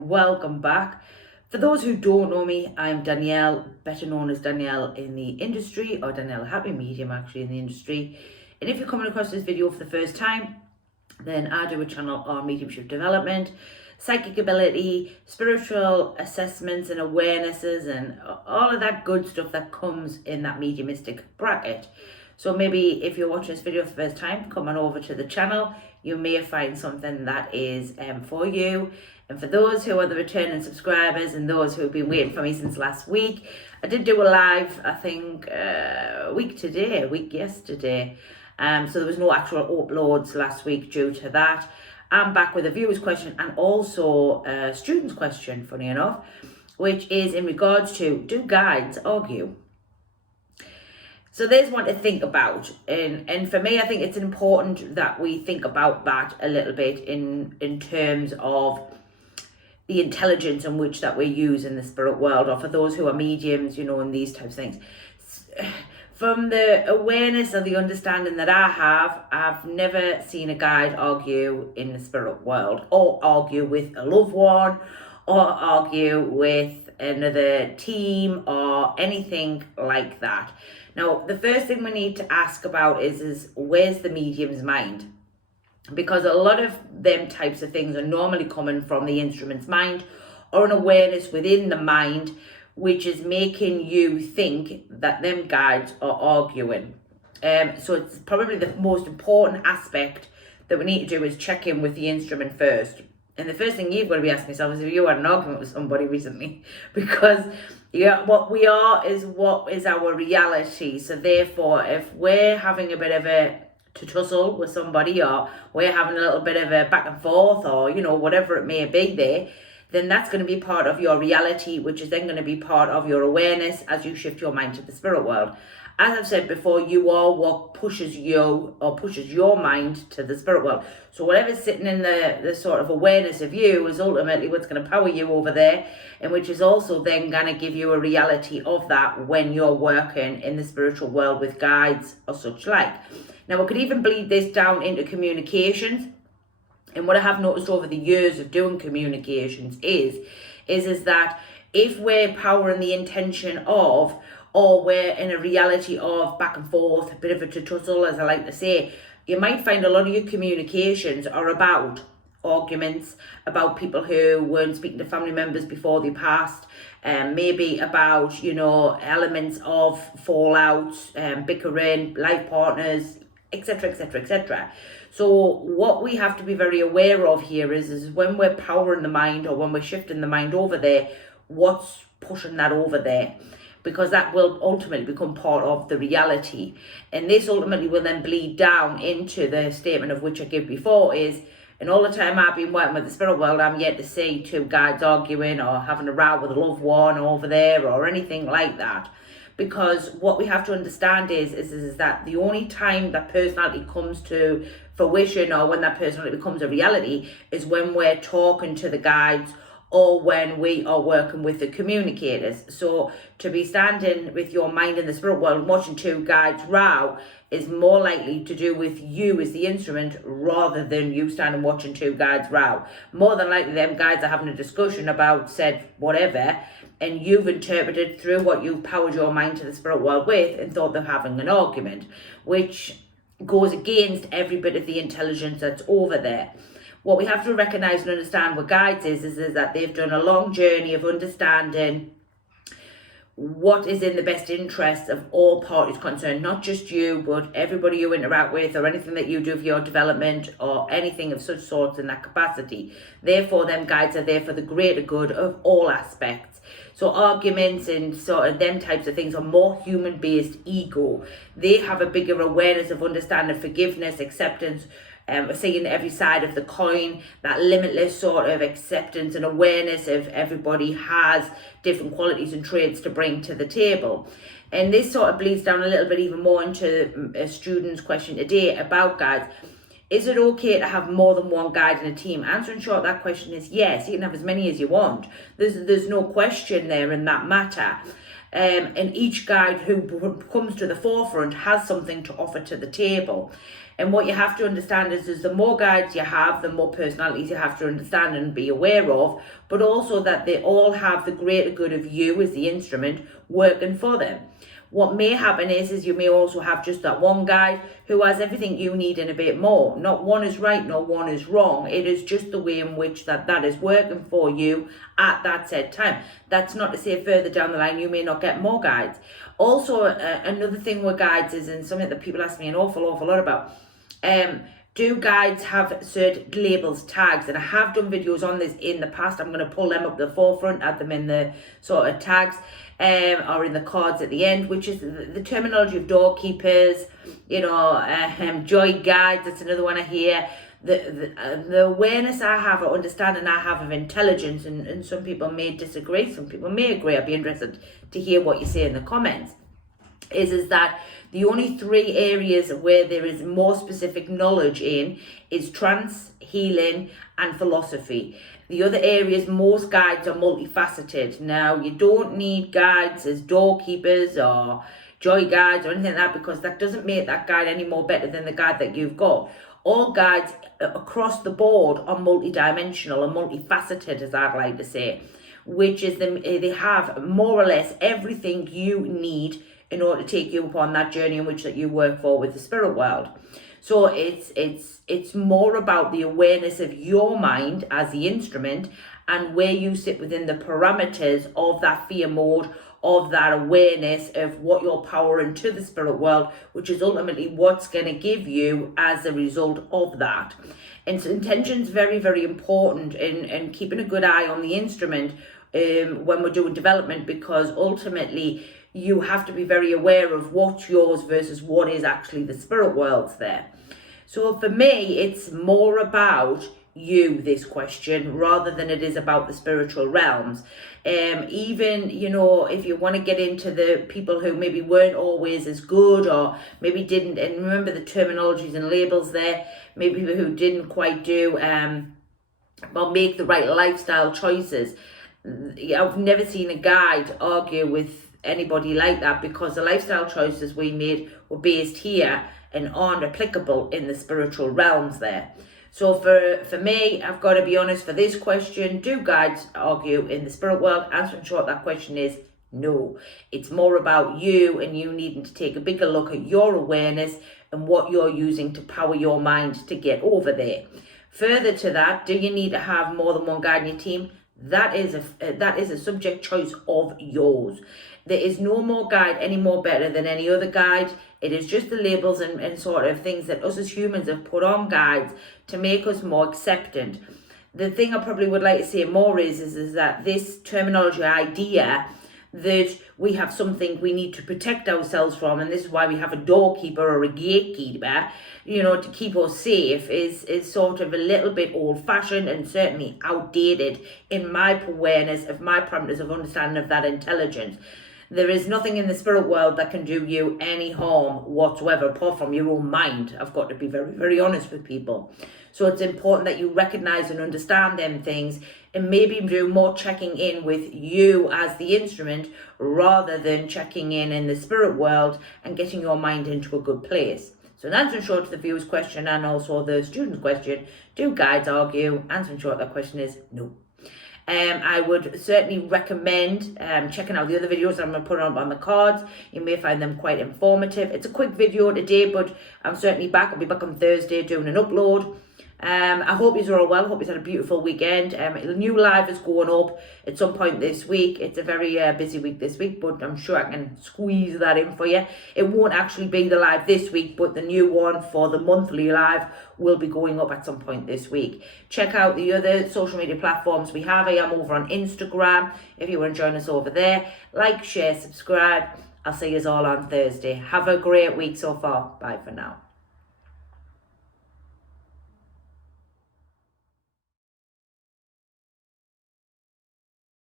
Welcome back. For those who don't know me, I'm Danielle, better known as Danielle in the industry, or Danielle Happy Medium actually in the industry. And if you're coming across this video for the first time, then I do a channel on mediumship development, psychic ability, spiritual assessments and awarenesses, and all of that good stuff that comes in that mediumistic bracket. So maybe if you're watching this video for the first time, come on over to the channel. You may find something that is for you. And for those who are the returning subscribers and those who have been waiting for me since last week, I did do a live, I think, a week yesterday. So there was no actual uploads last week due to that. I'm back with a viewer's question and also a student's question, funny enough, which is in regards to, do guides argue? So there's one to think about, and for me, I think it's important that we think about that a little bit in terms of the intelligence in which that we use in the spirit world, or for those who are mediums, and these types of things. From the awareness or the understanding that I have, I've never seen a guide argue in the spirit world, or argue with a loved one, or argue with another team, or anything like that. Now, the first thing we need to ask about is where's the medium's mind? Because a lot of them types of things are normally coming from the instrument's mind, or an awareness within the mind, which is making you think that them guides are arguing. So it's probably the most important aspect that we need to do is check in with the instrument first. And the first thing you've got to be asking yourself is if you had an argument with somebody recently, because what we are is what is our reality. So therefore, if we're having a bit of a to tussle with somebody, or we're having a little bit of a back and forth, or whatever it may be there, then that's going to be part of your reality, which is then going to be part of your awareness as you shift your mind to the spirit world. As I've said before, you are what pushes you, or pushes your mind to the spirit world. So whatever's sitting in the sort of awareness of you is ultimately what's going to power you over there, and which is also then going to give you a reality of that when you're working in the spiritual world with guides or such like. Now, we could even bleed this down into communications. And what I have noticed over the years of doing communications is that if we're powering the intention of, or we're in a reality of back and forth, a bit of a tussle, as I like to say, you might find a lot of your communications are about arguments, about people who weren't speaking to family members before they passed, maybe about, elements of fallout, bickering, life partners, etc., etc., etc. So what we have to be very aware of here is when we're powering the mind, or when we're shifting the mind over there, what's pushing that over there? Because that will ultimately become part of the reality. And this ultimately will then bleed down into the statement of which I gave before is, and all the time I've been working with the spirit world, I'm yet to see two guides arguing or having a row with a loved one over there or anything like that. Because what we have to understand is that the only time that personality comes to fruition, or when that personality becomes a reality, is when we're talking to the guides, or when we are working with the communicators. So to be standing with your mind in the spirit world watching two guides row is more likely to do with you as the instrument, rather than you standing watching two guides row. More than likely them guides are having a discussion about said whatever, and you've interpreted through what you've powered your mind to the spirit world with and thought they're having an argument, which goes against every bit of the intelligence that's over there. What we have to recognize and understand with guides is that they've done a long journey of understanding what is in the best interest of all parties concerned, not just you, but everybody you interact with, or anything that you do for your development, or anything of such sorts in that capacity. Therefore, them guides are there for the greater good of all aspects. So arguments and sort of them types of things are more human-based ego. They have a bigger awareness of understanding forgiveness, acceptance, seeing every side of the coin, that limitless sort of acceptance and awareness of everybody has different qualities and traits to bring to the table. And this sort of bleeds down a little bit even more into a student's question today about guides. Is it okay to have more than one guide in a team? Answering short that question is yes. You can have as many as you want. There's no question there in that matter. and each guide who comes to the forefront has something to offer to the table. And what you have to understand is the more guides you have, the more personalities you have to understand and be aware of, but also that they all have the greater good of you as the instrument working for them. What may happen is you may also have just that one guide who has everything you need and a bit more. Not one is right, not one is wrong. It is just the way in which that is working for you at that said time. That's not to say further down the line you may not get more guides. Also, another thing with guides is, and something that people ask me an awful lot about, do guides have certain labels, tags? And I have done videos on this in the past. I'm going to pull them up the forefront, add them in the sort of tags, or in the cards at the end, which is the terminology of doorkeepers, joy guides. That's another one I hear. The awareness I have, or understanding I have of intelligence, and some people may disagree, some people may agree. I'd be interested to hear what you say in the comments. Is that the only 3 areas where there is more specific knowledge in is trance, healing, and philosophy. The other areas, most guides are multifaceted. Now, you don't need guides as doorkeepers or joy guides or anything like that, because that doesn't make that guide any more better than the guide that you've got. All guides across the board are multidimensional and multifaceted, as I'd like to say, which is they have more or less everything you need in order to take you upon that journey in which that you work for with the spirit world. So it's more about the awareness of your mind as the instrument and where you sit within the parameters of that fear mode, of that awareness of what you're powering to the spirit world, which is ultimately what's going to give you as a result of that. And so intention's very, very important in keeping a good eye on the instrument when we're doing development, because ultimately you have to be very aware of what's yours versus what is actually the spirit world's there. So for me, it's more about you, this question, rather than it is about the spiritual realms. Even, if you want to get into the people who maybe weren't always as good, or maybe didn't, and remember the terminologies and labels there, maybe people who didn't quite do, or make the right lifestyle choices. I've never seen a guide argue with anybody like that, because the lifestyle choices we made were based here and aren't applicable in the spiritual realms there. So for me, I've got to be honest, for this question, do guides argue in the spirit world? Answer in short, that question is no. It's more about you and you needing to take a bigger look at your awareness and what you're using to power your mind to get over there. Further to that, do you need to have more than one guide in your team? That is a subject choice of yours. There is no more guide any more better than any other guide. It is just the labels and sort of things that us as humans have put on guides to make us more acceptant. The thing I probably would like to say more is that this terminology idea that we have something we need to protect ourselves from, and this is why we have a doorkeeper or a gatekeeper, to keep us safe, is sort of a little bit old-fashioned and certainly outdated in my awareness of my parameters of understanding of that intelligence. There is nothing in the spirit world that can do you any harm whatsoever, apart from your own mind. I've got to be very, very honest with people. So it's important that you recognize and understand them things, and maybe do more checking in with you as the instrument, rather than checking in the spirit world and getting your mind into a good place. So in answering short to the viewer's question and also the student's question, do guides argue? Answering short, that question is no. I would certainly recommend checking out the other videos I'm going to put on the cards. You may find them quite informative. It's a quick video today, but I'm certainly back. I'll be back on Thursday doing an upload. I hope you're all well. I hope you've had a beautiful weekend. A new live is going up at some point this week. It's a very busy week this week, but I'm sure I can squeeze that in for you. It won't actually be the live this week, but the new one for the monthly live will be going up at some point this week. Check out the other social media platforms we have. I am over on Instagram if you want to join us over there. Like, share, subscribe. I'll see you all on Thursday. Have a great week so far. Bye for now.